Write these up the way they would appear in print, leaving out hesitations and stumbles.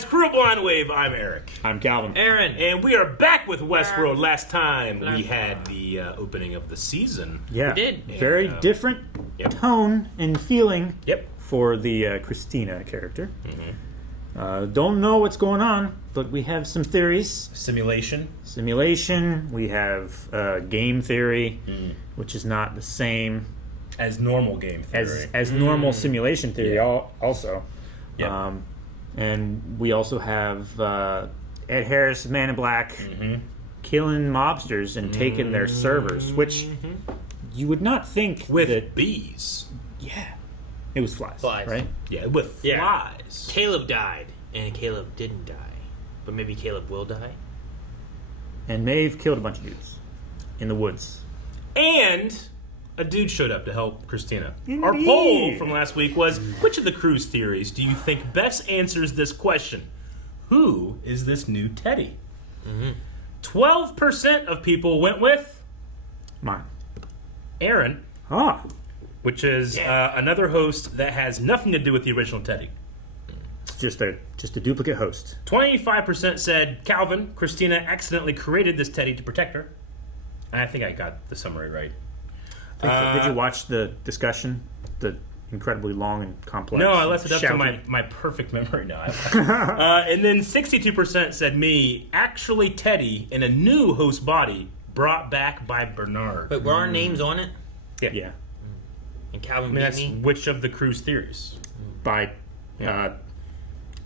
guys, Crew of Blind Wave. I'm Eric. I'm Calvin. Aaron. And we are back with Westworld. Last time we had the opening of the season. Yeah, We did. very And, different yep. tone and feeling Yep. for the Christina character. Don't know what's going on, but we have some theories. Simulation. Simulation, we have game theory, which is not the same As normal game theory. as normal simulation theory also. Yep. And we also have Ed Harris, Man in Black, killing mobsters and taking their servers, which you would not think with that... bees. Yeah. It was flies, right? Yeah, with flies. Caleb died, and Caleb didn't die. But maybe Caleb will die. And Maeve killed a bunch of dudes in the woods. And a dude showed up to help Christina. Indeed. Our poll from last week was, which of the crew's theories do you think best answers this question? Who is this new Teddy? 12% of people went with Mine. Aaron, Ah. which is another host that has nothing to do with the original Teddy. Just a duplicate host. 25% said Calvin, Christina accidentally created this Teddy to protect her. And I think I got the summary right. Did you watch the discussion? The incredibly long and complex. No, I left it up to shouting? my perfect memory now. And then 62% said me, actually Teddy, in a new host body, brought back by Bernard. But were our names on it? Yeah. And Calvin I mean, beat that's me? which of the crew's theories? By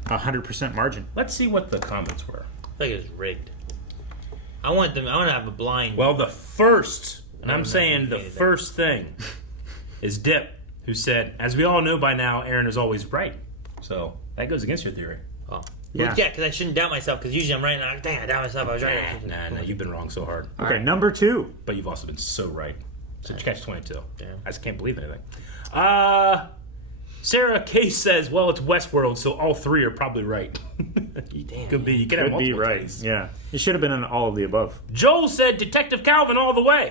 100% margin. Let's see what the comments were. I think it was rigged. I want to have a blind. Well, the first, and I'm no, saying the okay, first thing, is Dip, who said, as we all know by now, Aaron is always right. So that goes against your theory. Oh. Yeah. Well, yeah, because I shouldn't doubt myself, because usually I'm right, and I'm like, dang, I doubt myself, I was right. Nah, you've been wrong so hard. Okay, number 2. But you've also been so right. So catch 22. Yeah. I just can't believe anything. Sarah Case says, well, it's Westworld, so all three are probably right. Damn. Could be. You could have Could be multiple right. Ks. Yeah. It should have been an all of the above. Joel said Detective Calvin all the way.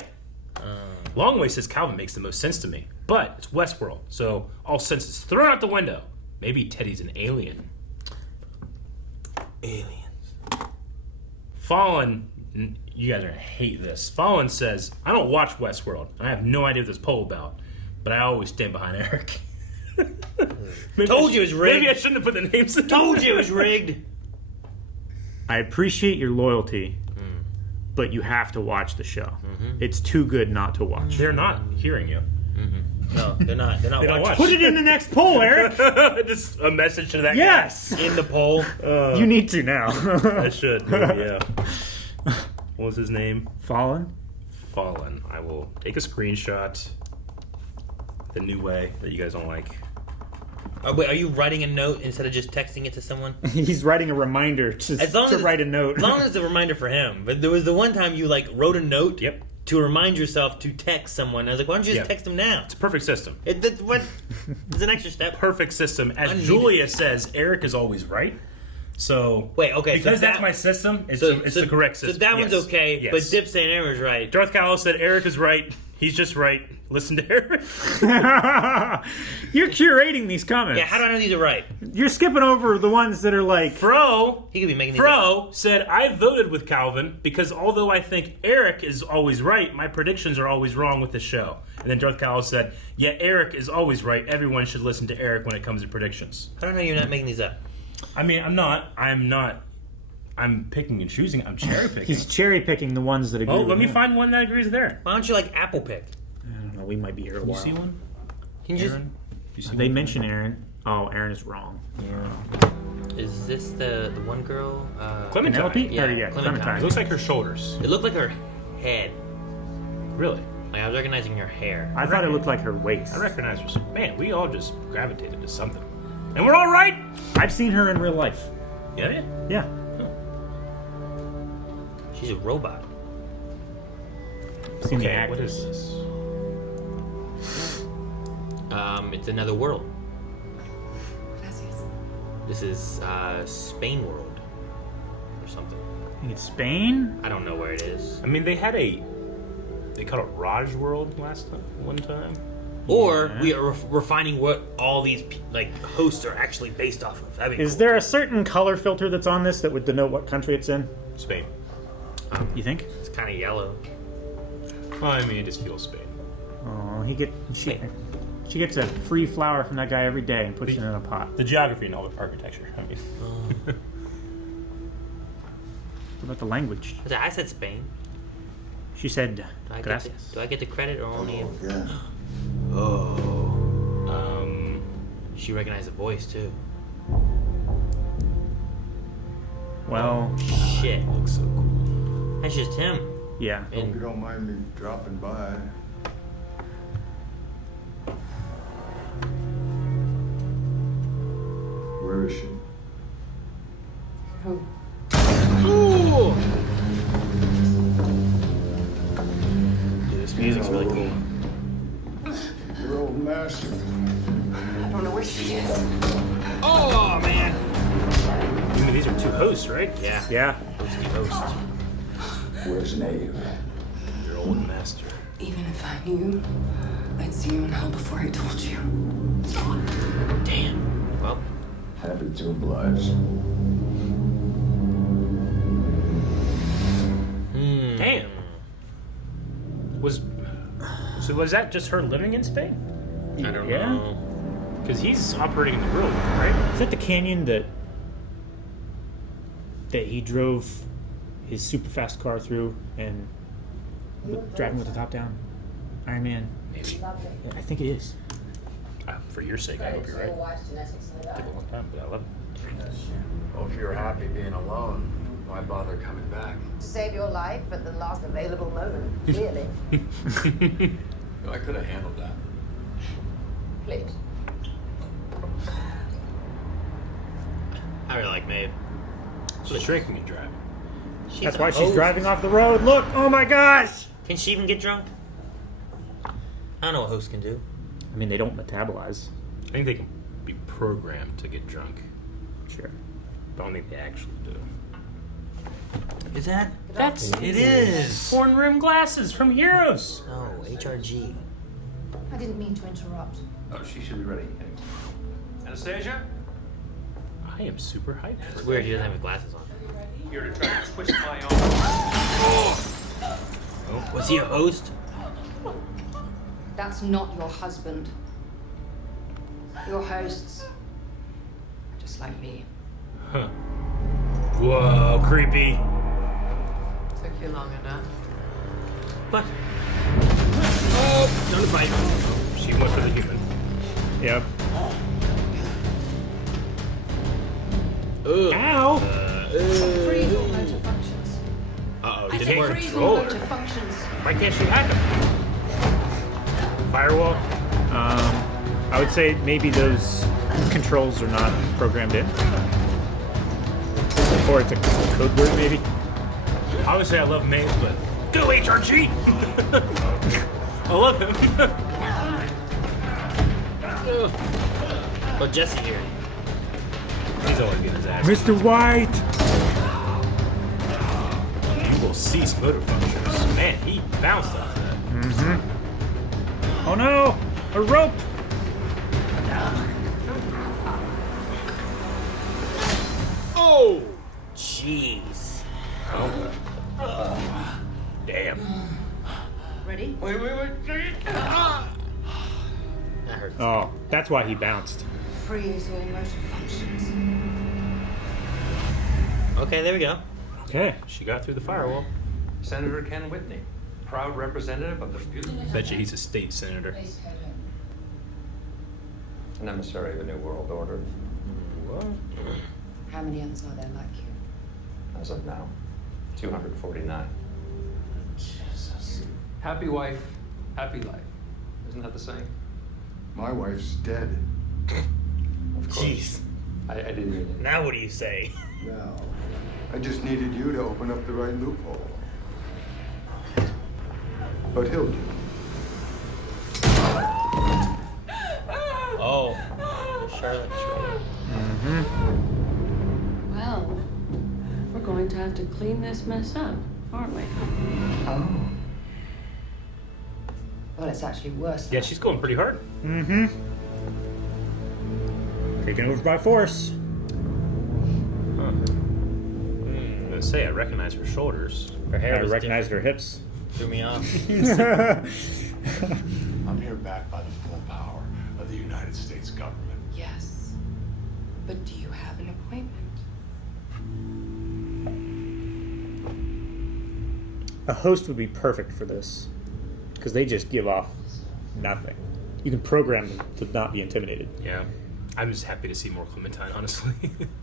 Longway says Calvin makes the most sense to me. But it's Westworld, so all sense is thrown out the window. Maybe Teddy's an alien. Aliens. Fallen, you guys are going to hate this. Fallen says, I don't watch Westworld, and I have no idea what this poll about, but I always stand behind Eric. Told you it was rigged. Maybe I shouldn't have put the names in. Told you it was rigged. I appreciate your loyalty, but you have to watch the show. It's too good not to watch. They're not hearing you. No, they're not. They're not They don't watching. watch. Put it in the next poll, Eric. Just a message to that Yes. In the poll. You need to now. guy. I should, maybe, yeah. What was his name? Fallen? Fallen. I will take a screenshot the new way that you guys don't like. Wait, are you writing a note instead of just texting it to someone? He's writing a reminder to write a note. As long as it's a reminder for him. But there was the one time you wrote a note Yep. to remind yourself to text someone. I was like, why don't you just text them now? It's a perfect system. It's an extra step. Perfect system. As Unneeded. Julia says, Eric is always right. So Wait, okay, because so that's that- my system, it's the correct system. So that one's Yes. okay, Yes. but Dip saying Aaron was right. Darth Callow said Eric is right. He's just right. Listen to Eric. You're curating these comments. Yeah, how do I know these are right? You're skipping over the ones that are like... Fro He could be making these up. Fro said, I voted with Calvin because although I think Eric is always right, my predictions are always wrong with the show. And then Darth Callow said, yeah, Eric is always right. Everyone should listen to Eric when it comes to predictions. How do I know you're not making these up? I mean, I'm not. I'm picking and choosing. I'm cherry picking. He's cherry picking the ones that agree Oh, with let me him. find one that agrees with Aaron. Why don't you apple pick? I don't know, we might be here a You while. see one? Can you Aaron? You see They one? mention Aaron. Oh, Aaron is wrong. just... Is this the one girl? Clementine. Penelope? Yeah, Or, Clementine. It looks like her shoulders. It looked like her head. Really? I was recognizing her hair. I thought it looked like her waist. I recognize her. Man, we all just gravitated to something. And we're all right. I've seen her in real life. Yeah. Yeah. She's a robot. I've seen the Okay, what actress. is this? It's another world. This is Spain world or something. I think it's Spain? I don't know where it is. I mean, they called it Raj World one time. Or we're finding what all these hosts are actually based off of. That'd be Is cool. there a certain color filter that's on this that would denote what country it's in? Spain. You think? It's kind of yellow. Well, I mean, it just feels Spain. Oh, she gets a free flower from that guy every day and puts it in a pot. The geography and all the architecture. I mean, What about the language? I said Spain. She said, Do I gracias. get the credit or only? Yeah. Oh. She recognized the voice too. Well, Shit. looks so cool. That's just him. yeah. Hope you don't mind me dropping by. Where is she? Who? Ooh. Dude, this music's really cool. Your old master. I don't know where she is. Oh man. I mean, these are two hosts, right? Yeah. Yeah. Hosty host. Where's Nave? Your old master. Even if I knew, I'd see you in hell before I told you. Damn. Well, Happy to oblige. Damn. So was that just her living in Spain? I don't Yeah. know. Because he's operating in the real world, right? Is that the canyon that he drove his super fast car through and driving with the top down? Iron Man. Maybe. Yeah, I think it is. For your sake, I hope you're right. Took a long time, but I love it. Well, if you're happy being alone, why bother coming back? To save your life at the last available moment, clearly. I could have handled that. Please. I really like Maeve. She's drinking and driving. That's why she's driving off the road. Look! Oh my gosh! Can she even get drunk? I don't know what hosts can do. I mean, they don't metabolize. I think they can be programmed to get drunk, Sure. but I don't think they actually do. Is that? That's It is. horn rim glasses from Heroes. Oh, HRG. I didn't mean to interrupt. Oh, she should be ready. Anastasia? I am super hyped for It's weird he doesn't have his glasses on. Here to try to twist my arm. Oh, was he a host? That's not your husband. Your hosts are just like me. Huh. Whoa, creepy. Took you long enough. What? Oh, don't bite. She went for the human. Yep. Ugh. Ow! Freeze all motor functions. Uh-oh, I did said he freeze control all her? motor functions. Why can't she hack him? Firewall? I would say maybe those controls are not programmed in. Or it's a code word, maybe. Obviously, I love Maeve, but go HRG! I love him. Oh, Jesse here. He's always getting his ass. Mr. White! You will cease motor functions. Man, he bounced off that. Oh no! A rope! Oh, jeez. Damn. Ready? Wait. That hurts. Oh, that's why he bounced. Freeze all motor functions. Okay, there we go. Okay. She got through the firewall. Senator Ken Whitney, proud representative of the beautiful. Bet you he's a state senator. An emissary of a new world order. What? How many others are there like you? As of now, 249. Jesus. Happy wife, happy life. Isn't that the saying? My wife's dead. Of course. Jeez. I didn't mean it. Now what do you say? Now, I just needed you to open up the right loophole. But he'll do. Oh, Charlotte Schroeder. Well, we're going to have to clean this mess up, aren't we? Oh. Well, it's actually worse. Yeah, she's going pretty hard. Mm-hmm. Taken over by force. I'm gonna say I recognize her shoulders. Her hair I was recognized her hips. threw me off. I'm here backed by the full power of the United States government. Yes. But do you have an appointment? A host would be perfect for this. Because they just give off nothing. You can program them to not be intimidated. Yeah. I'm just happy to see more Clementine, honestly.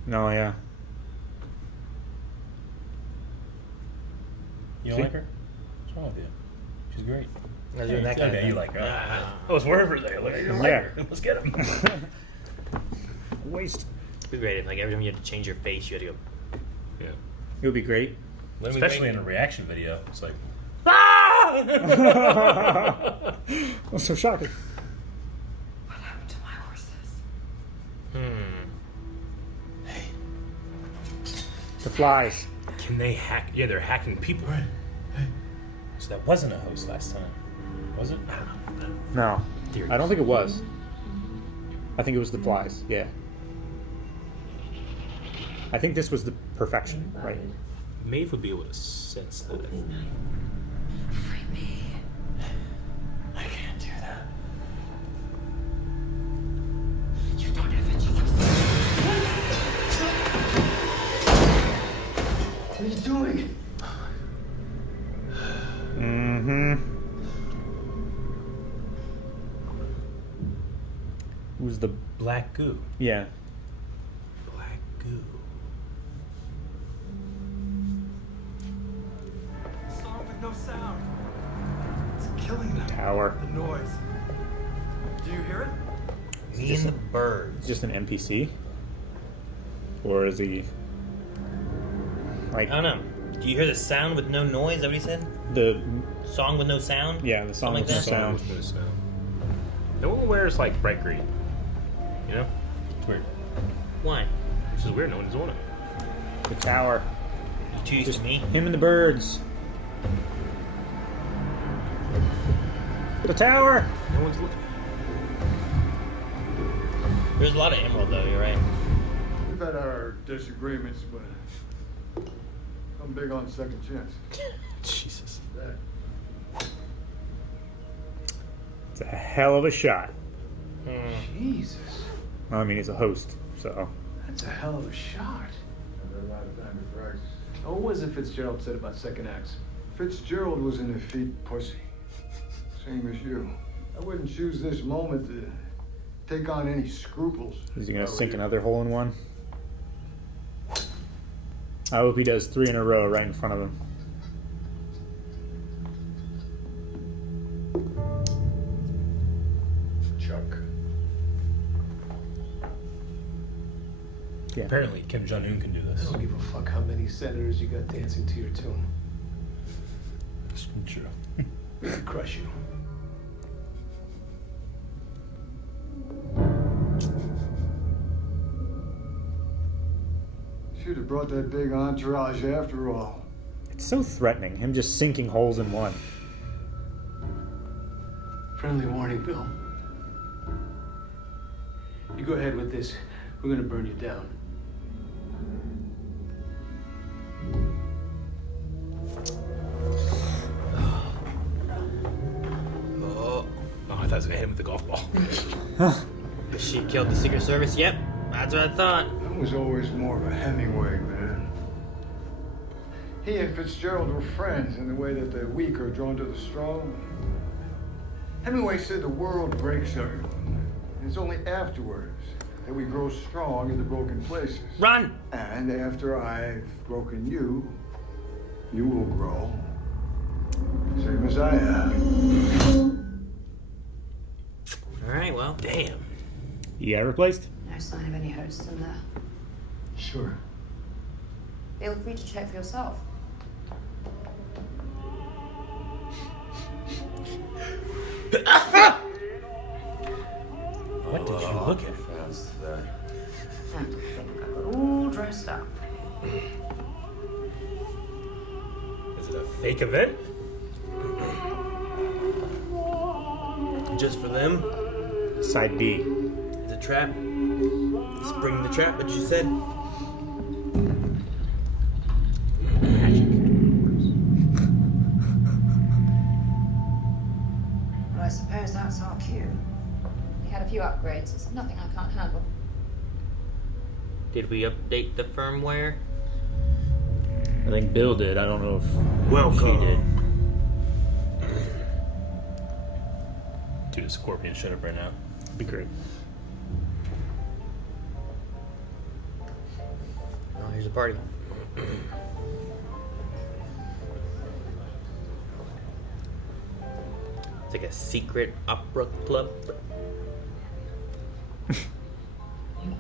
No, yeah. You don't like her? What's wrong with you? She's great. I was doing that kind of thing. You like her. I was wherever they like, I like Yeah. her. Let's get him. Waste. It'd be great if, like, every time you had to change your face, you had to go. Yeah. It would be great. Especially in a reaction video. It's like, That's so shocking. What happened to my horses? The flies. can they hack? Yeah, they're hacking people. Right. Hey. So that wasn't a host last time, was it? I don't know. No. Theories. I don't think it was. I think it was the flies, yeah. I think this was the perfection, right? Maeve would be able to sense that. Free me. I can't do that. You don't have a choice. What are you doing? Mm-hmm. Who's the... Black goo. Yeah. Black goo. Song with no sound. It's killing them. Tower. The noise. Do you hear it? Me and the birds. Just an NPC? Or is he... Like... I don't know. Do you hear the sound with no noise? Is that what he said? The... Song with no sound? Yeah, the song Something with no like that? sound. No one wears like bright green. You know? It's weird. Why? This is weird. No one's on it. The tower. You too used Just to me? him and the birds. The tower! No one's looking. There's a lot of emerald though, you're right. We've had our disagreements, but I'm big on second chance. Jesus. That. It's a hell of a shot. Jesus. Well, I mean, he's a host, so... That's a hell of a shot. I've had a lot of time to practice. Oh, what was it Fitzgerald said about second acts? Fitzgerald was an effete pussy. Same as you. I wouldn't choose this moment to take on any scruples. Is he gonna sink another hole in one? I hope he does 3 in a row right in front of him. Chuck. Yeah. Apparently, Kim Jong-un can do this. I don't give a fuck how many senators you got dancing to your tune. It's true. We could crush you. Should have brought that big entourage after all. It's so threatening, him just sinking holes in one. Friendly warning, Bill. You go ahead with this. We're gonna burn you down. Oh. Oh, I thought I was gonna hit him with the golf ball. She killed the Secret Service? Yep. That's what I thought. I was always more of a Hemingway man. He and Fitzgerald were friends in the way that the weak are drawn to the strong. Hemingway said the world breaks everyone. And it's only afterwards that we grow strong in the broken places. Run! And after I've broken you, you will grow. Same as I have. Alright, well. Damn. You got replaced? No sign of any hosts in there. Sure. Feel free to check for yourself. What did you look at? Fast there. And to think I got all dressed up. Is it a fake event? just for them. Side B. It's a trap. Spring the trap, but you said. Well, I suppose that's our cue. He had a few upgrades. It's nothing I can't handle. Did we update the firmware? I think Bill did. I don't know if Welcome. she did. Dude, Scorpion, shut up right now. Be great. Oh, here's a party. It's like a secret opera club. You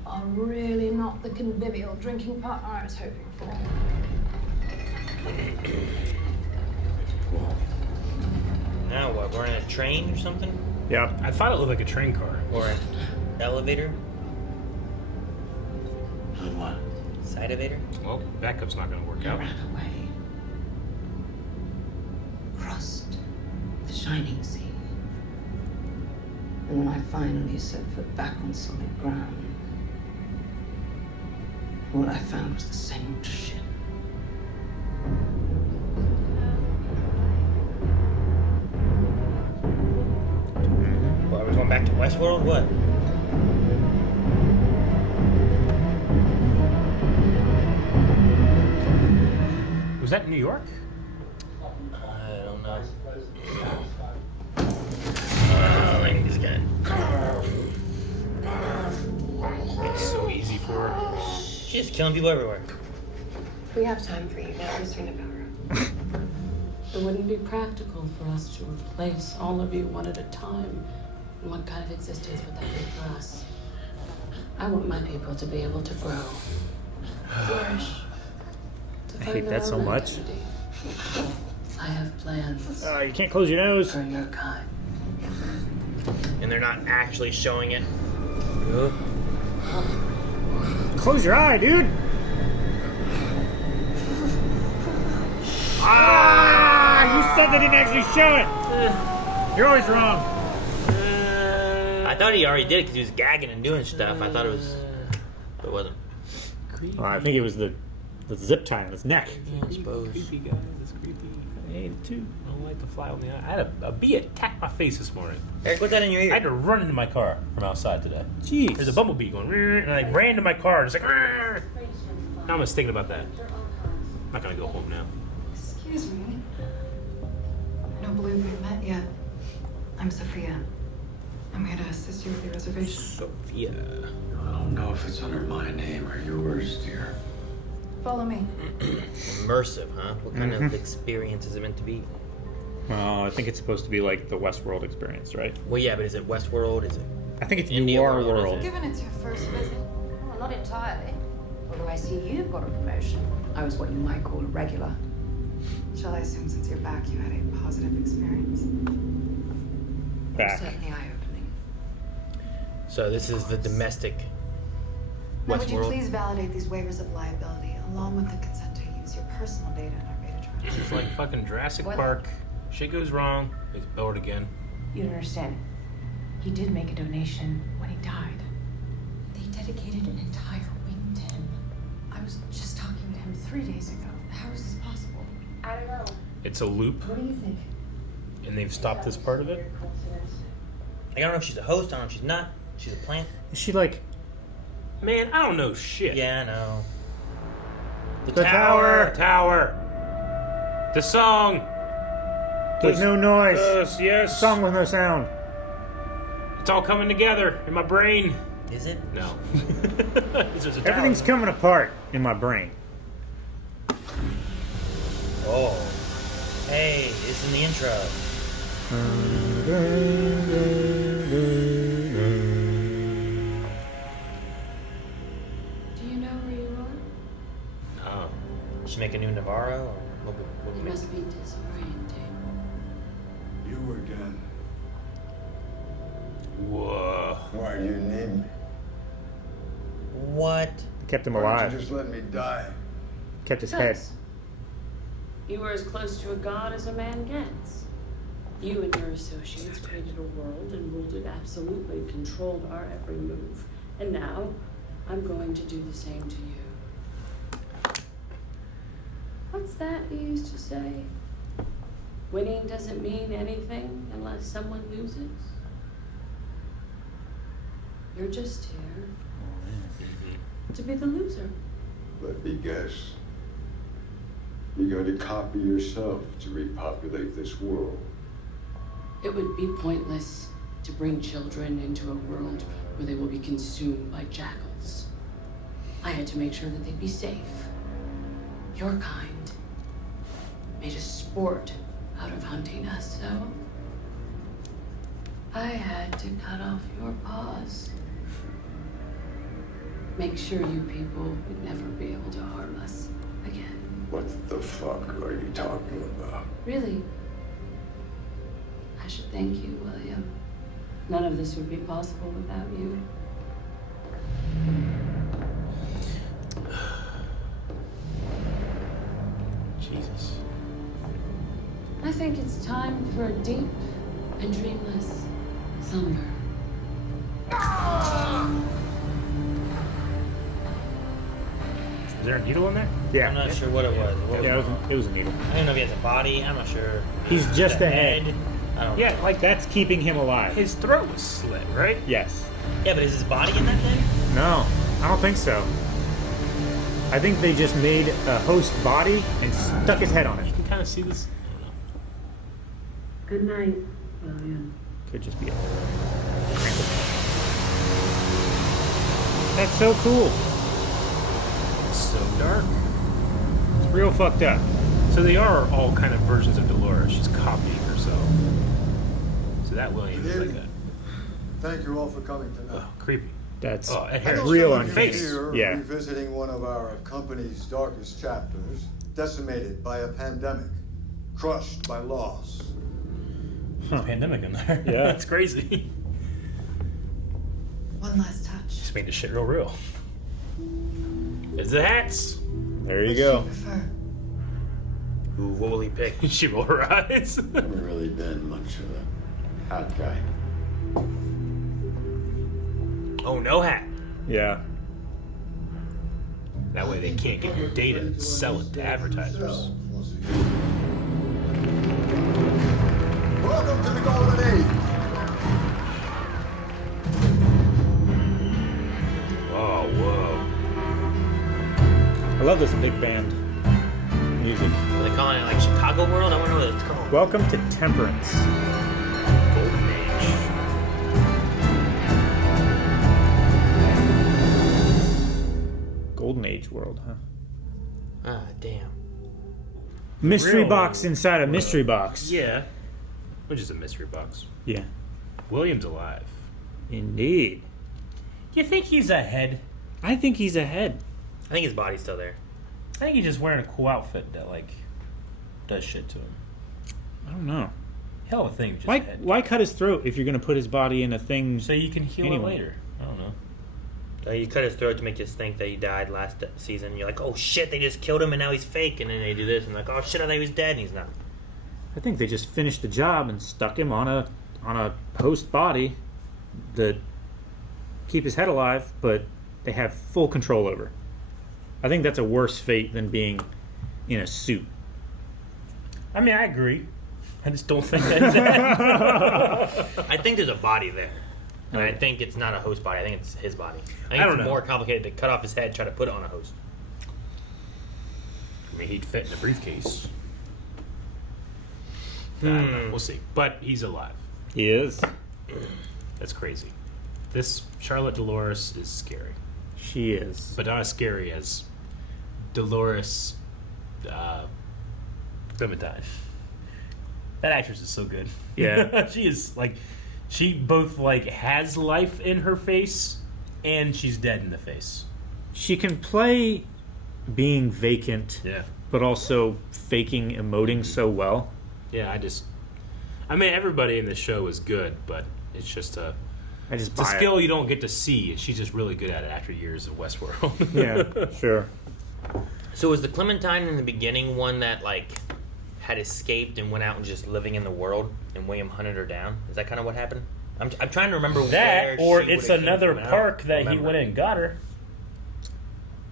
are really not the convivial drinking partner I was hoping for. Now what? We're in a train or something? Yeah. I thought it looked like a train car. Or an elevator? What? Side elevator? Well, backup's not going to work out. Ran away. Crossed the shining sea. And when I finally set foot back on solid ground, all I found was the same old shit. What, are we going back to Westworld? What? Was that New York? I don't know. Oh, like this guy. It's so easy for her. She's just killing people everywhere. We have time for you now, Mr. Navarro. It wouldn't be practical for us to replace all of you one at a time. What kind of existence would that be for us? I want my people to be able to grow, flourish, to I find hate their that so own much. identity. I have plans You can't close your nose. for your kind. And they're not actually showing it. Close your eye, dude. You said they didn't actually show it. You're always wrong. I thought he already did it because he was gagging and doing stuff. I thought it was... But it wasn't. Well, I think it was the zip tie on his neck. I suppose. Creepy guys, it's creepy. Hey, too. I don't like to fly on the eye. I had a bee attack my face this morning. Eric, put that in your I ear. had to run into my car from outside today. Jeez. There's a bumblebee going, and I ran to my car, just like, now I'm just thinking about that. I'm not gonna go home now. Excuse me. I don't believe we've met yet. I'm Sophia. I'm here to assist you with your reservation. Sophia. I don't know if it's under my name or yours, dear. Follow me. Immersive, huh? What kind of experience is it meant to be? Well, I think it's supposed to be like the Westworld experience, right? Well, yeah, but is it Westworld? Is it... I think it's India Noir World, is World. it? Given it's your first visit. Well, not entirely. Although I see you've got a promotion. I was what you might call a regular. Shall I assume since you're back you had a positive experience? Back. Certainly eye-opening. So this is the domestic Now, would you Westworld. please validate these waivers of liability along with the consent to use your personal data in our beta trial? It's like fucking Jurassic What? Park. Shit goes wrong, it's bored again. You don't understand. He did make a donation when he died. They dedicated an entire wing to him. I was just talking to him 3 days ago. How is this possible? I don't know. It's a loop, What do you think? and they've stopped this part of it. I don't know if she's a host. I don't know if she's not. She's a plant. Is she like Man, I don't know shit. Yeah, I know. the tower? Tower. The song. There's no noise. Yes. Song with no sound. It's all coming together in my brain. Is it? No. It's just a tower. Everything's coming apart in my brain. Oh. Hey, it's in the intro. Do you know where you are? Oh. Should make a new Navarro? Or what You we must be disoriented. You again. Whoa. Why do you need me? What? Kept him Why don't alive. you just let me die? Kept his head. You were as close to a god as a man gets. You and your associates created a world and ruled it absolutely, controlled our every move. And now, I'm going to do the same to you. What's that you used to say? Winning doesn't mean anything unless someone loses. You're just here to be the loser. Let me guess. You're going to copy yourself to repopulate this world. It would be pointless to bring children into a world where they will be consumed by jackals. I had to make sure that they'd be safe. Your kind made a sport out of hunting us, so I had to cut off your paws. Make sure you people would never be able to harm us again. What the fuck are you talking about? Really? I should thank you, William. None of this would be possible without you. Jesus. I think it's time for a deep and dreamless slumber. Is there a needle in there? Yeah. I'm not sure what it was. What Yeah, was it was a needle. I don't know if he has a body. I'm not sure. He's just a head. I don't know. Yeah, like That's keeping him alive. his throat was slit, right? Yes. Yeah, but is his body in that thing? No, I don't think so. I think they just made a host body and stuck his head on You it. can kind of see this. Good night, William. Could just be it. That's so cool. It's so dark. It's real fucked up. So they are all kind of versions of Dolores. She's copying herself. So that William is like a Thank you all for coming tonight. creepy. That's Oh, Ed I know Harris. real some on of you face. here Yeah. revisiting one of our company's darkest chapters, decimated by a pandemic, crushed by loss. There's a pandemic in there. Yeah. That's crazy. One last touch. Just made this shit real. There's the hats. There you Which go. you prefer? Ooh, what will he pick? She rolled her eyes. Never really been much of a hat guy. Oh, no hat. Yeah. That way they can't get your data and sell it to advertisers. Welcome to the Golden Age. Oh, whoa. I love this big band music. Are they calling it like Chicago World? I wonder what it's called. Welcome to Temperance. Golden Age. Golden Age world, huh? Ah, damn. Mystery Real box inside a mystery box. Yeah. Which is a mystery box. Yeah. William's alive. Indeed. You think he's a head? I think he's ahead. I think his body's still there. I think he's just wearing a cool outfit that, like, does shit to him. I don't know. Hell of a thing, just Why a head. why cut his throat if you're going to put his body in a thing? So you can heal Anyway. it later. I don't know. You cut his throat to make us think that he died last season. You're like, oh shit, they just killed him and now he's fake. And then they do this and like, oh shit, I thought he was dead and he's not. I think they just finished the job and stuck him on a host body that keep his head alive, but they have full control over. I think that's a worse fate than being in a suit. I mean, I agree. I just don't think that's it. I think there's a body there. And I think it's not a host body. I think it's his body. I think I don't it's know. more complicated to cut off his head, try to put it on a host. I mean, he'd fit in a briefcase. I don't know. We'll see. But he's alive. He is. That's crazy. This Charlotte Dolores is scary. She is. But not as scary as Dolores Clementine. That actress is so good. Yeah. She is like, she both like has life in her face and she's dead in the face. She can play being vacant, Yeah. but also faking emoting so well. Yeah, I mean, everybody in the show is good, but it's just I just it's a buy skill it. you don't get to see, and she's just really good at it after years of Westworld. Yeah, sure. So was the Clementine in the beginning one that like had escaped and went out and just living in the world, and William hunted her down? Is that kind of what happened? I'm trying to remember That, where or she it's would've came another from, and I park don't that he remember. went in and got her.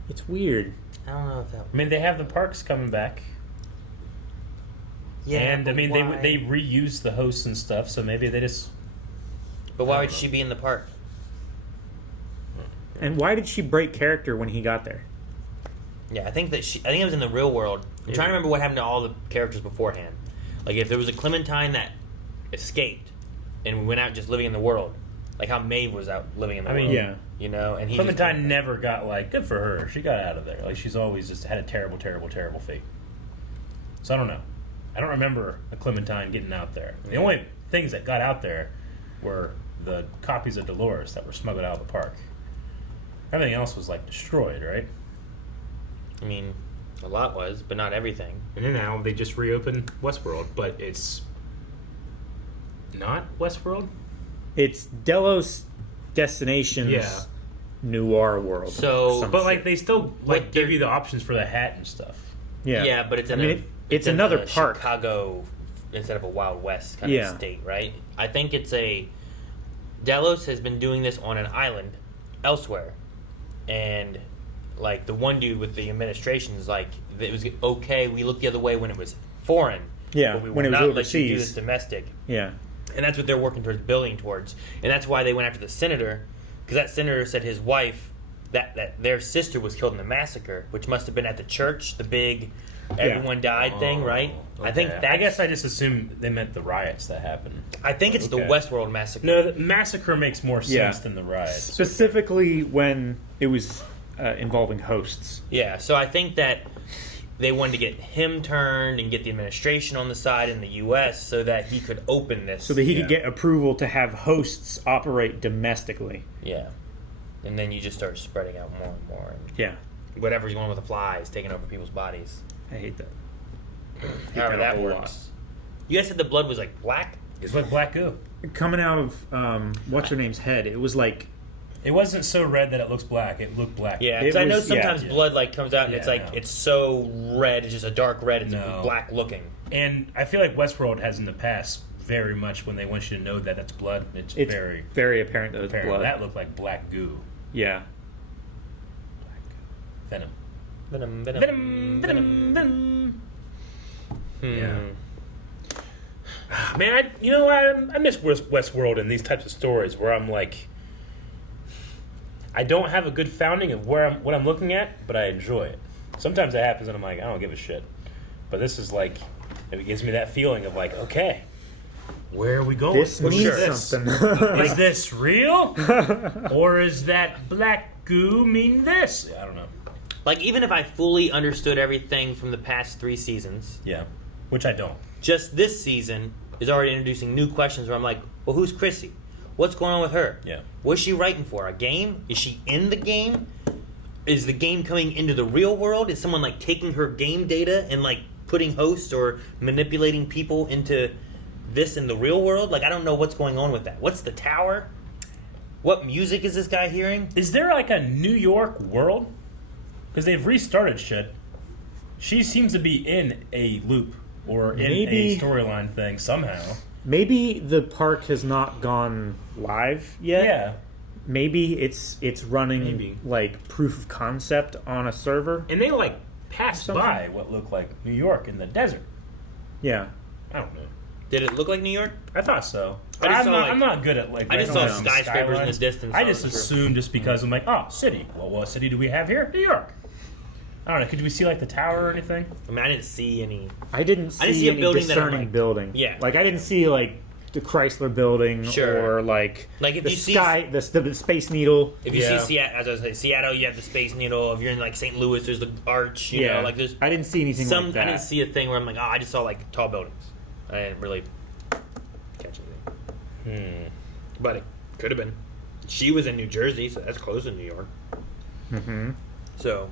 It's weird. I don't know if that. I mean, they have the parks coming back. Yeah, and I but mean, why? they reuse the hosts and stuff, so maybe they just. But why would she be in the park? And why did she break character when he got there? Yeah, I think it was in the real world. I'm trying to remember what happened to all the characters beforehand. Like if there was a Clementine that escaped and went out just living in the world, like how Maeve was out living in the world. yeah. You know, and he Clementine never got like good for her. She got out of there. Like she's always just had a terrible, terrible, terrible fate. So I don't know. I don't remember a Clementine getting out there. The only things that got out there were the copies of Dolores that were smuggled out of the park. Everything else was like destroyed, right? I mean, a lot was, but not everything. And then now they just reopened Westworld, but it's not Westworld. It's Delos Destinations Yeah. Noir World. So, Some But shit. like they still like What give they're- you the options for the hat and stuff. yeah, but it's in I mean, it's in another a park. Chicago instead of a Wild West kind Yeah. of state, right? I think it's Delos has been doing this on an island elsewhere, and like the one dude with the administration is like, it was okay. We looked the other way when it was foreign. Yeah, but we when will it was not let you do overseas. this domestic. Yeah. And that's what they're working towards building towards. And that's why they went after the senator, because that senator said his wife, that their sister was killed in the massacre, which must have been at the church, the big everyone died thing, right? I think Okay. that I guess I just assumed they meant the riots that happened. I think it's the Okay. Westworld massacre. No, the massacre makes more sense Yeah. than the riots. Specifically when it was involving hosts. Yeah, so I think that they wanted to get him turned and get the administration on the side in the U.S. so that he could open this. So that he Yeah. could get approval to have hosts operate domestically. Yeah. And then you just start spreading out more and more. And Yeah. whatever's going on with the flies, taking over people's bodies. I hate that. However that a that whole works. You guys said the blood was like black? It's like black goo. Coming out of what's her name's head, it was like It wasn't so red that it looks black. It looked black. Yeah, It because I know was- yeah. sometimes blood like comes out and Yeah, it's like no. it's so red, it's just a dark red, it's No. black looking. And I feel like Westworld has in the past very much when they want you to know that that's blood. It's very very apparent that it's apparent. blood. That looked like black goo. Yeah. Venom. Venom. Venom. Venom. Hmm. Yeah. Man, I miss Westworld and these types of stories where I'm like, I don't have a good founding of what I'm looking at, but I enjoy it. Sometimes that happens and I'm like, I don't give a shit. But this is like, it gives me that feeling of like, okay, where are we going? This What's means this? something. Is this real? Or is that black goo mean this? I don't know. Like even if I fully understood everything from the past 3 seasons, Yeah. Which I don't. just this season is already introducing new questions where I'm like, well, who's Chrissy? What's going on with her? Yeah. What's she writing for? A game? Is she in the game? Is the game coming into the real world? Is someone like taking her game data and like putting hosts or manipulating people into this in the real world? Like I don't know what's going on with that. What's the tower? What music is this guy hearing? Is there like a New York world? Because they've restarted shit. She seems to be in a loop or in Maybe- a storyline thing somehow. Maybe the park has not gone live yet. Yeah. Maybe it's running Maybe. like proof of concept on a server. And they like passed Something. by what looked like New York in the desert. Yeah. I don't know. Did it look like New York? I thought so. I just I'm, saw, not, like- I'm not good at like. I just writing saw down skyscrapers in the skylines. distance. I I just wasn't sure. assumed just because I'm like, oh, city. Well, what city do we have here? New York. I don't know. Could we see like the tower or anything? I mean, I didn't see any. I didn't see, see a any building that I'm discerning like- building. Yeah. Like I didn't see like the Chrysler building Sure. or like Like, if the you see- sky the Space Needle. If you Yeah. see Seattle, as I was saying, Seattle, you have the Space Needle. If you're in like St. Louis, there's the Arch. You know, like there's I didn't see anything some. like that. I didn't see a thing where I'm like, oh, I just saw like tall buildings. I didn't really catch anything. But it could have been. She was in New Jersey, so that's close to New York. Mm-hmm. So,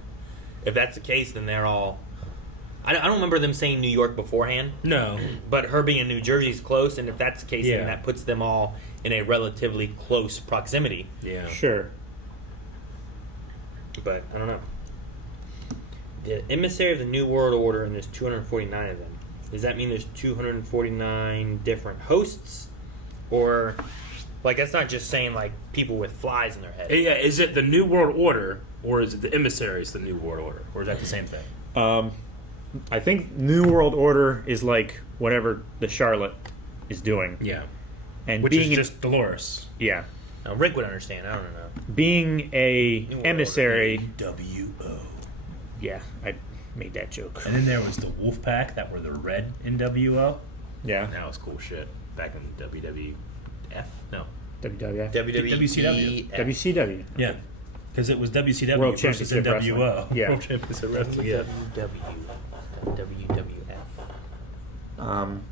if that's the case, then they're all. I don't remember them saying New York beforehand, No. but her being in New Jersey is close, and if that's the case, Yeah. then that puts them all in a relatively close proximity. Yeah. Sure. But I don't know. The emissary of the New World Order, and there's 249 of them. Does that mean there's 249 different hosts? Or, like, that's not just saying, like, people with flies in their head. Yeah, is it the New World Order, or is it the emissaries, the New World Order? Or is that the same thing? I think New World Order is like whatever the Charlotte is doing. Yeah. And Which being is just Dolores. yeah. Now, Rick would understand. I don't know. Being a New World emissary. NWO. Yeah, I made that joke. And then there was the Wolf Pack that were the red NWO. Yeah. That was cool shit. Back in WWF? No. WWF. WCW. WCW. Yeah. Because it was WCW World versus Championship NWO. Wrestling. Yeah. World Championship Wrestling, yeah. WWF. Um,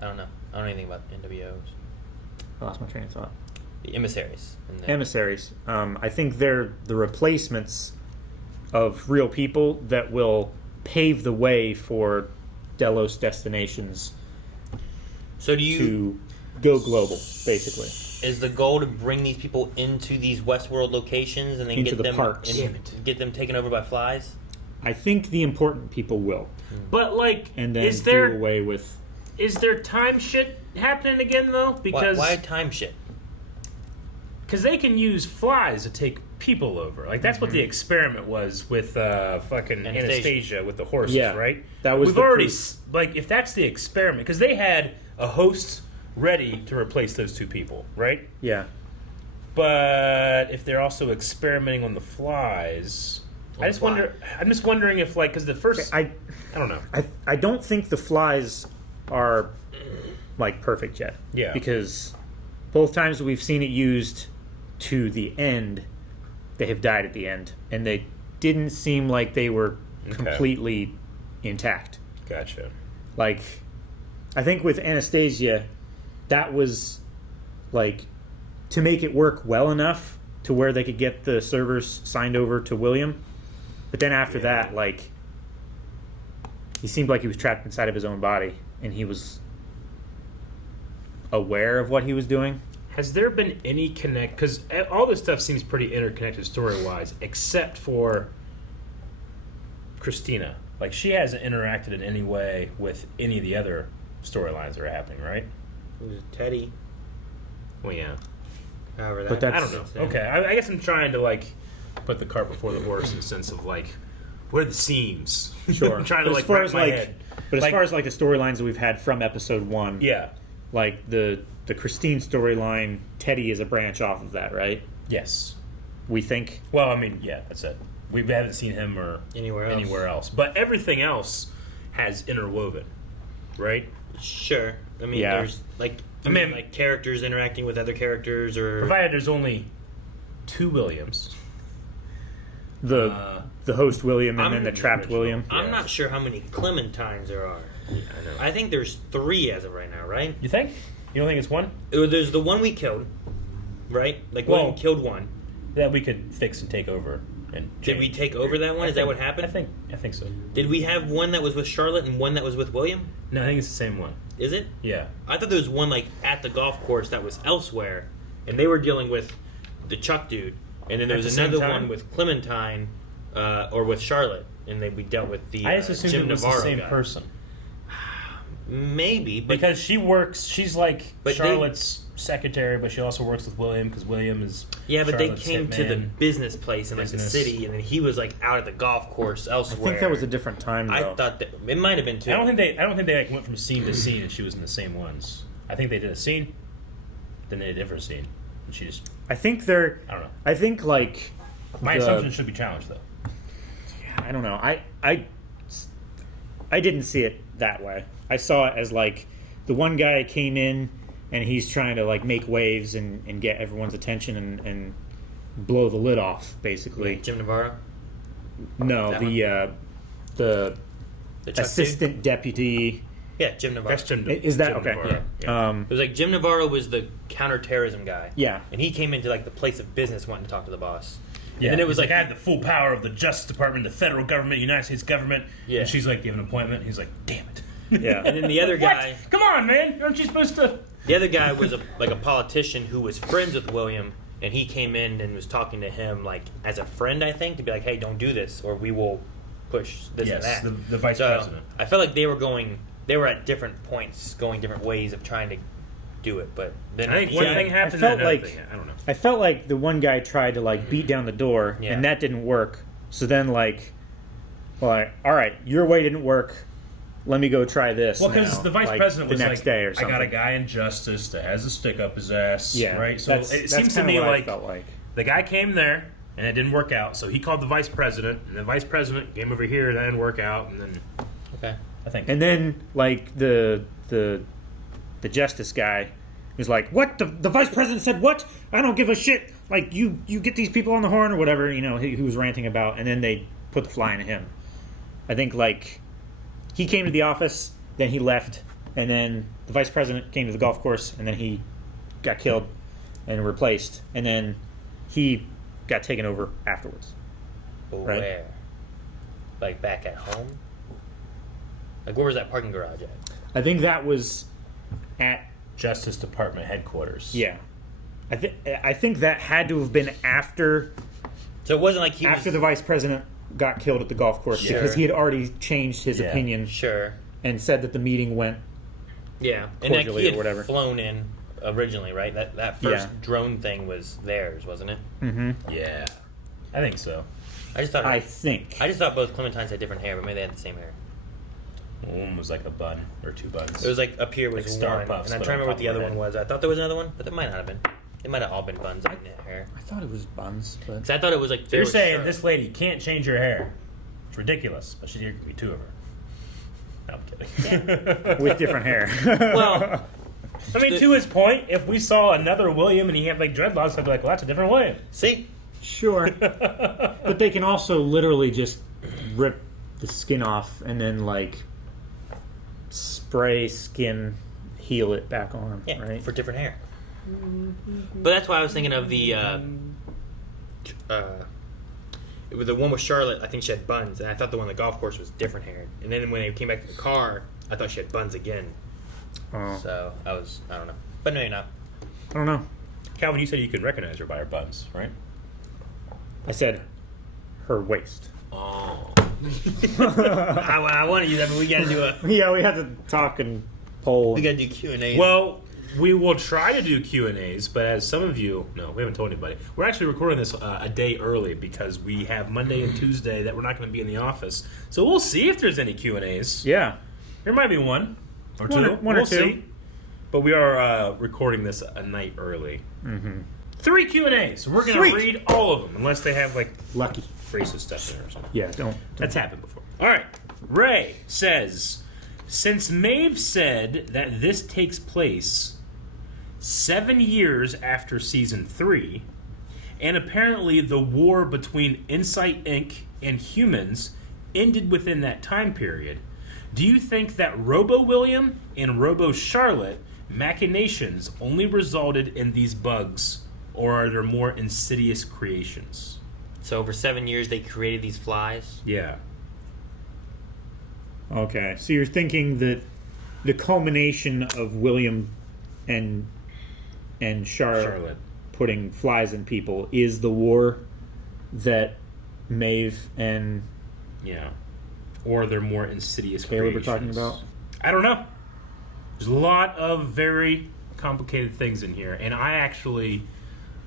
I don't know. I don't know anything about NWOs. I lost my train of thought. The emissaries. And the, Emissaries. I think they're the replacements of real people that will pave the way for Delos destinations so do you... to go global, basically. Is the goal to bring these people into these Westworld locations and then Into get the them parks. and get them taken over by flies? I think the important people will. But, like, And then is do there away with... is there time shit happening again, though? Because Why time shit? Because they can use flies to take people over. Like, that's what the experiment was with fucking Anastasia with the horses, Yeah, right? that was We've the already, proof. like, if that's the experiment, because they had a host ready to replace those two people, right? Yeah. But if they're also experimenting on the flies, On I just fly. wonder. I'm just wondering if, like, because the first, I don't know. I don't think the flies are like perfect yet. Yeah. Because both times we've seen it used to the end, they have died at the end, and they didn't seem like they were completely intact. Gotcha. Like, I think with Anastasia, that was like to make it work well enough to where they could get the servers signed over to William. But then after that, like, he seemed like he was trapped inside of his own body, and he was aware of what he was doing. Has there been any connect? Because all this stuff seems pretty interconnected story-wise, except for Christina. Like, she hasn't interacted in any way with any of the other storylines that are happening, right? It was Teddy. Well, yeah. However, But that I don't know. Okay, I guess I'm trying to, like, put the cart before the horse in the sense of, like, what are the seams? Sure. I'm trying to, But like, as far wrap as my like, head. but as Like- far as like the storylines that we've had from episode 1, Yeah. like the Christine storyline, Teddy is a branch off of that, right? Yes. We think. Well, I mean, yeah, that's it. We haven't seen him or Anywhere else. But everything else has interwoven, right? Sure. I mean, Yeah. there's like I mean- like characters interacting with other characters, or Provided there's only 2 Williams. The host William and I'm then the trapped original. William. I'm not sure how many Clementines there are. Yeah, I know. I think there's 3 as of right now, right? You think? You don't think it's one? There's the one we killed, right? Like Well- William killed one. That we could fix and take over. And Did we change. take over that one? I Is that think- what happened? I think so. Did we have one that was with Charlotte and one that was with William? No, I think it's the same one. Is it? Yeah. I thought there was one like at the golf course that was elsewhere, and they were dealing with the Chuck dude, and then there At was the same another time? one with Clementine, or with Charlotte, and then we dealt with the I just assumed Jim it was Navarro the same guy. person. Maybe, but Because she works, she's like But they- Charlotte's secretary, but she also works with William because William is. yeah, but Charlotte's they came to the hitman. business place in like the Business. city, and then he was like out at the golf course I elsewhere. think that was a different time, though. I thought that it might have been too. I don't think they like went from scene to scene and she was in the same ones. I think they did a scene, then they did a different scene, and she just. I think they're. I don't know. I think like. My the- assumption should be challenged though. I don't know. I didn't see it that way. I saw it as like the one guy came in and he's trying to like make waves and get everyone's attention and blow the lid off, basically. Jim Navarro, No, That the the Chuck assistant dude? deputy. Yeah, Jim Navarro. That's Jim. Is that Jim okay? Navarro. Yeah. It was like Jim Navarro was the counterterrorism guy. Yeah. And he came into like the place of business wanting to talk to the boss. Yeah, And then it was like like I had the full power of the Justice Department, the federal government, United States government. Yeah. And she's like, "Do you have an appointment?" He's like, "Damn it." Yeah. And then the other guy, What? Come on, man! Aren't you supposed to? the other guy was like a politician who was friends with William, and he came in and was talking to him like as a friend, I think, to be like, "Hey, don't do this, or we will push this Yes, and that." the vice So, president. I felt like they were going they were at different points, going different ways of trying to do it. But then I think one thing happened. I felt and another like thing, I don't know. I felt like the one guy tried to like beat down the door, Yeah. and that didn't work. So then like, well, all right, your way didn't work. Let me go try this. Well, because now, the vice like, president was the next like, day or I something. got a guy in justice that has a stick up his ass. Yeah, Right. So that's it seems to kinda me what I like felt like. the guy came there and it didn't work out. So he called the vice president, and the vice president came over here and that didn't work out. And then Okay. I think. And then like the justice guy was like, "What? The vice president said what? I don't give a shit. Like you get these people on the horn or whatever." You know, he was ranting about, and then they put the fly into him. I think like he came to the office, then he left, and then the vice president came to the golf course, and then he got killed and replaced, and then he got taken over afterwards. But Right. where? Like back at home? Like where was that parking garage at? I think that was at Justice Department headquarters. yeah. I think that had to have been after So it wasn't like he after was the vice president got killed at the golf course Sure. because he had already changed his Yeah. opinion sure. and said that the meeting went. Yeah, and like Cordially he or had whatever. flown in originally, right? That first Yeah. drone thing was theirs, wasn't it? Mm-hmm. Yeah. I think so. I just thought I think. I just thought both Clementines had different hair, but maybe they had the same hair. One was like a bun or two buns. It was like up here was Like Star one, Puffs, and I'm but trying to remember on what the top of other their one was. I thought there was another one, but there might not have been. They might have all been buns in their hair. I thought it was buns, but Because I thought it was like So you're were saying sharp. this lady can't change her hair? It's ridiculous, but there could be two of her. No, I'm kidding. with different hair. Well, I mean, to his point, if we saw another William and he had like dreadlocks, I'd be like, well, that's a different William. see, Sure. But they can also literally just rip the skin off and then like spray skin, heal it back on, yeah, right? for different hair. But that's why I was thinking of the it was the one with Charlotte. I think she had buns, and I thought the one on the golf course was different hair. And then when they came back to the car, I thought she had buns again. Oh, So I don't know. But no, you're not. I don't know. Calvin, you said you could recognize her by her buns, right? I said her waist. Oh. I want to use that, but we got to do a Yeah, we had to talk and poll. we got to do Q&A. Well, we will try to do Q&As, but as some of you... No, we haven't told anybody. We're actually recording this a day early because we have Monday and Tuesday that we're not going to be in the office. So we'll see if there's any Q&As. Yeah. There might be one or two. One or We'll two. see. But we are recording this a night early. Mm-hmm. 3 Q&As. We're going Sweet. to read all of them, unless they have, like, Lucky. racist stuff in there or something. Yeah, don't. That's happened before. All right. Ray says, since Maeve said that this takes place 7 years after season 3, and apparently the war between Insight Inc. and humans ended within that time period, do you think that Robo William and Robo Charlotte machinations only resulted in these bugs, or are there more insidious creations? So over 7 years, they created these flies. Yeah. Okay, so you're thinking that the culmination of William and Charlotte putting flies in people is the war that Maeve and Yeah. Or they're more insidious Caleb are creations. talking about? I don't know. There's a lot of very complicated things in here. And I actually...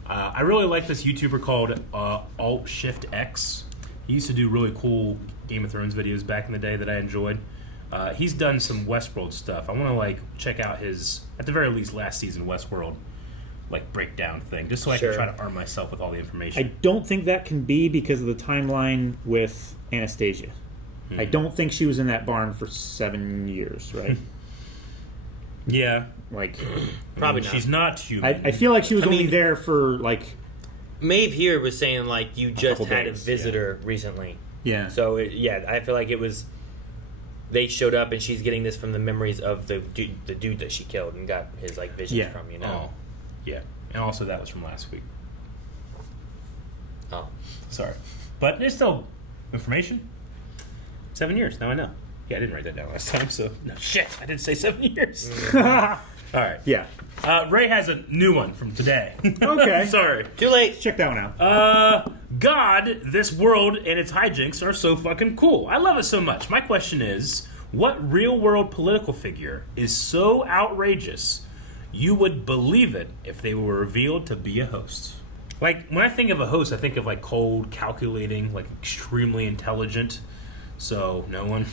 I really like this YouTuber called Alt Shift X. He used to do really cool Game of Thrones videos back in the day that I enjoyed. He's done some Westworld stuff. I want to like check out his, at the very least, last season Westworld like breakdown thing, just so I Sure. can try to arm myself with all the I information. don't think that can be because of the timeline with Anastasia. I don't think she was in that barn for 7 years, right? Yeah, Like, Probably not. She's not human. I feel like she was I only mean- there for like, Maeve here was saying like you just couple had days, a visitor recently. yeah. So I feel like it was they showed up and she's getting this from the memories of the dude that she killed and got his like visions Yeah. from, you know. Oh, yeah, and also that was from last week. Oh. Sorry, but there's still information. 7 years. Now I know. Yeah, I didn't write that down last time, so no shit. I didn't say 7 years. All right. Yeah. Ray has a new one from today. Okay. Sorry. Too late. Check that one out. God, this world and its hijinks are so fucking cool. I love it so much. My question is, What real-world political figure is so outrageous you would believe it if they were revealed to be a host? Like, when I think of a host, I think of, like, cold, calculating, like, extremely intelligent. So, no one.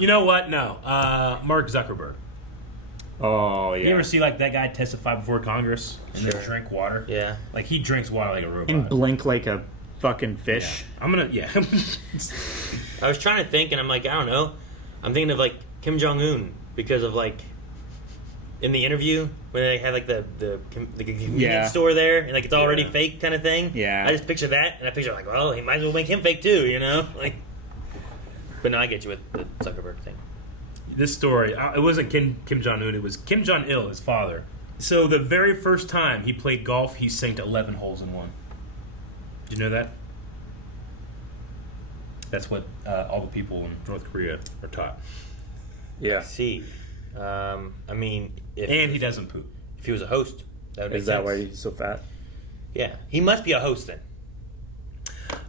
You know what? No. Mark Zuckerberg. Oh, yeah. You ever see, like, that guy testify before Congress and then drink water? Yeah. Like, he drinks water like a robot. And blink like a fucking fish. Yeah. I'm gonna, yeah. I was trying to think, and I'm like, I don't know. I'm thinking of, like, Kim Jong-un because of, like, in the interview when they had, like, the convenience store there, and, like, it's already fake kind of thing. Yeah. I just picture that, and I picture, like, well, he might as well make him fake, too, you know? Like, but no, I get you with the Zuckerberg thing. This story, it wasn't Kim Jong-un, it was Kim Jong-il, his father. So the very first time he played golf, he sank 11 holes in one. Did you know that? That's what all the people in North Korea are taught. Yeah. I see. I mean... And he doesn't poop. If he was a host, that would make Is that sense. why he's so fat? Yeah. He must be a host, then.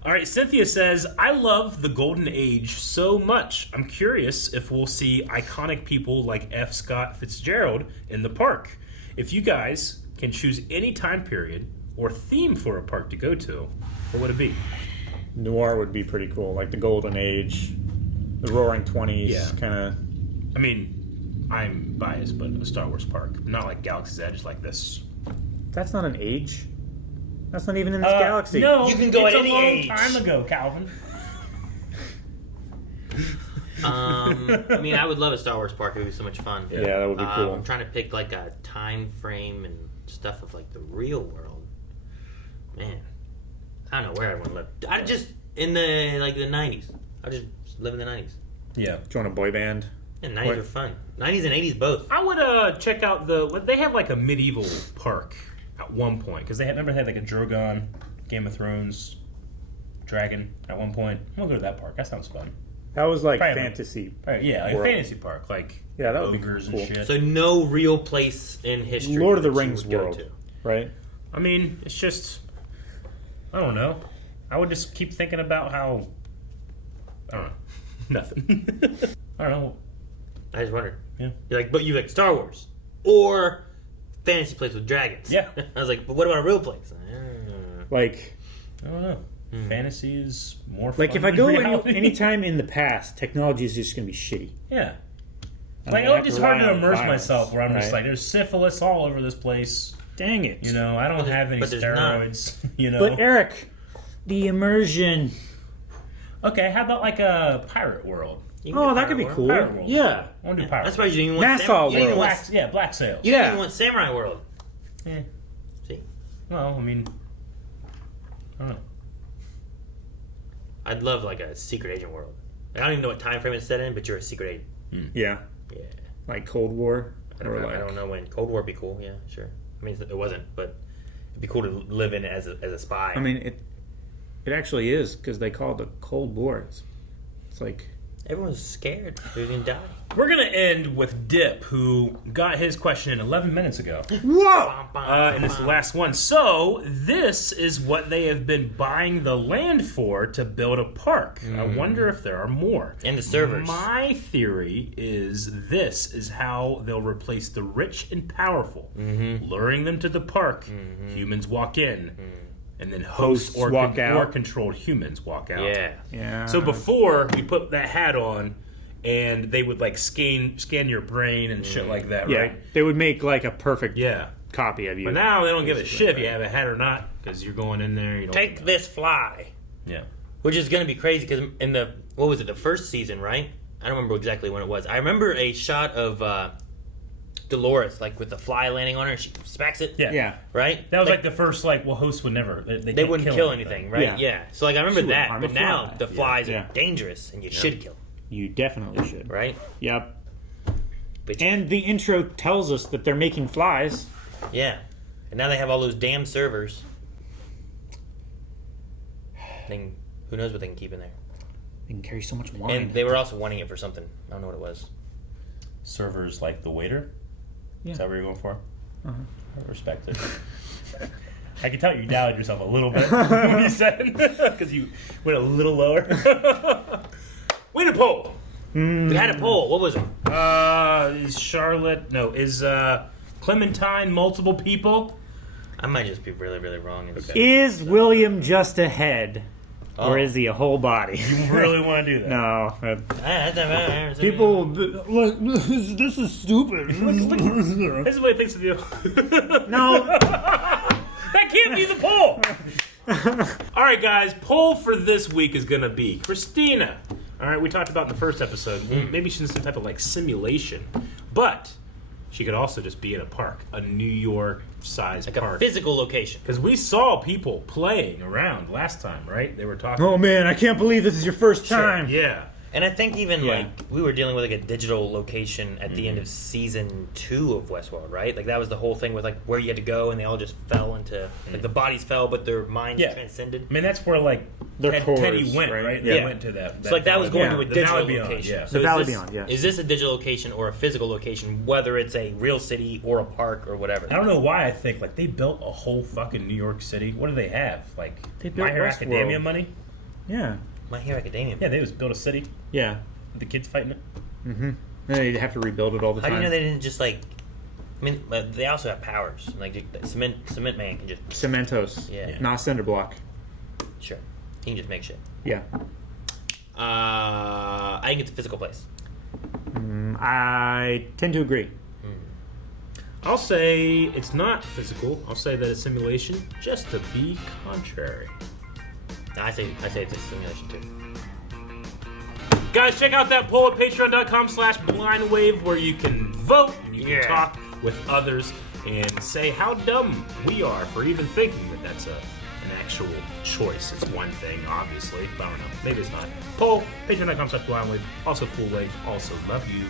All right, Cynthia says, I love the golden age so much. I'm curious if we'll see iconic people like F. Scott Fitzgerald in the park. If you guys can choose any time period or theme for a park to go to, what would it be? Noir would be pretty cool. Like the golden age, the roaring 20s, Yeah. kind of. I mean, I'm biased, but a Star Wars park. Not like Galaxy's Edge like this. That's not an age. That's not even in this galaxy. No, You can go it's at any a long age. time ago, Calvin. I mean, I would love a Star Wars park. It would be so much fun. Yeah, that would be cool. I'm trying to pick like a time frame and stuff of like the real world. Man, I don't know where I want to live. I just in the like the 90s. I just live in the 90s. Join a boy band. Yeah, 90s are fun. 90s and 80s both. I would check out they have like a medieval park at one point because remember they had like a Drogon, Game of Thrones, dragon at one point. I'm gonna go to that park. That sounds fun. That was like Probably fantasy. Yeah, like a world. fantasy park, like Yeah, that would be ogres cool. and shit. So no real place in history. Lord of the that you Rings would go world, to. right? I mean, it's just I don't know. I would just keep thinking about how I don't know. Nothing. I don't know. I just wondered. Yeah. You're like, but you like Star Wars or fantasy place with dragons? Yeah. I was like, but what about a real place? Like, I don't know. Fantasy is more fun like if I than go reality. anytime in the past, technology is just gonna be shitty. Yeah. I'm Like, gonna oh, have it's to hard to rely on immerse violence, myself where I'm just right? like, there's syphilis all over this place. Dang it. You know, I don't have any but there's not. steroids. You know. But Eric, the immersion. Okay, how about like a pirate world? You can Oh, get that could be Pirate cool. World. Pirate World. Yeah. I want to do pirate. That's why you didn't even want Nassau you didn't even World. want, Black, black sails. you didn't Yeah. even want Samurai World. Yeah. See, Well, I mean, I don't know. I'd love like a secret agent world. I don't even know what time frame it's set in, but you're a secret agent. Yeah. Yeah. Like Cold War. I don't, Or know, like, I don't know when. Cold War would be cool. Yeah, sure. I mean, it wasn't, but it'd be cool to live in it as a spy. I mean, it actually is because they call it the Cold War. It's like everyone's scared. They're gonna die. We're going to end with Dip, who got his question in 11 minutes ago. whoa. In this last one. So, this is what they have been buying the land for to build a park. I wonder if there are more. And the servers. My theory is this is how they'll replace the rich and powerful, luring them to the park. Humans walk in, and then hosts or walk out. or controlled humans walk out. Yeah. Yeah. So before you put that hat on, and they would like scan your brain and shit like that, Yeah. right? They would make like a perfect Yeah. copy of you. But now they don't give a shit if you have a hat or not, because you're going in there. You don't Take this fly. Yeah. Which is gonna be crazy because in the the first season, right? I don't remember exactly when it was. I remember a shot of Dolores like with the fly landing on her, and she smacks it. Yeah. Yeah. Right. That was like the first hosts would never. They can't wouldn't kill anything, right? Yeah. Yeah. So like I remember She wouldn't that, harm but a now fly. the flies Yeah. are dangerous and you should kill, You definitely should. right? Yep. But And the intro tells us that they're making flies. yeah, and now they have all those damn servers. Then who knows what they can keep in there? They can carry so much wine. And they were also wanting it for something. I don't know what it was. Servers like the waiter. Yeah. Is that what you're going for? Uh-huh. I respect it. I can tell you doubted yourself a little bit when you said because you went a little lower. Win a poll. We had a poll. What was it? Is Charlotte? No, is Clementine multiple people? I might just be really, really wrong. Is William just a head, or is he a whole body? You really want to do that? No. People. Look, this is stupid. This is what he thinks of you. No. That can't be the poll. All right, guys. Poll for this week is gonna be Christina. All right, we talked about in the first episode. Maybe she's in some type of like simulation, but she could also just be in a park, a New York-sized Like park, a physical location. because we saw people playing around last time, right? They were talking. Oh man, I can't believe this is your first time. Yeah. And I think even Yeah. like we were dealing with like a digital location at the end of season 2 of Westworld, right? Like that was the whole thing with like where you had to go, and they all just fell into like the bodies fell, but their minds Yeah. transcended. I mean, that's where like Their cores, Teddy went, right? They Yeah. went to that. So like that was going Yeah. to a The digital Valley Beyond, location. yeah. So The Valley is this, Beyond, yes. Is this a digital location or a physical location? Whether it's a real city or a park or whatever. I don't know why I think like they built a whole fucking New York City. What do they have? Like They built My Hero Westworld. Academia money? Yeah. My Hero Academia. Yeah, they just built a city Yeah. with the kids fighting it. Mm-hmm. And they have to rebuild it all the How time. do you know they didn't just like? I mean, but they also have powers. Like cement man can just Cementos. Yeah. Not cinder block. sure he can just make shit. Yeah. I think it's a physical place. I tend to agree. I'll say it's not physical. I'll say that it's simulation, just to be contrary. I say it's a simulation too. Guys, check out that poll at patreon.com/blindwave where you can vote and you can Yeah. talk with others and say how dumb we are for even thinking that that's an actual choice. It's one thing, obviously, but I don't know. Maybe it's not. Poll, patreon.com/blindwave. Also full length. Also love you.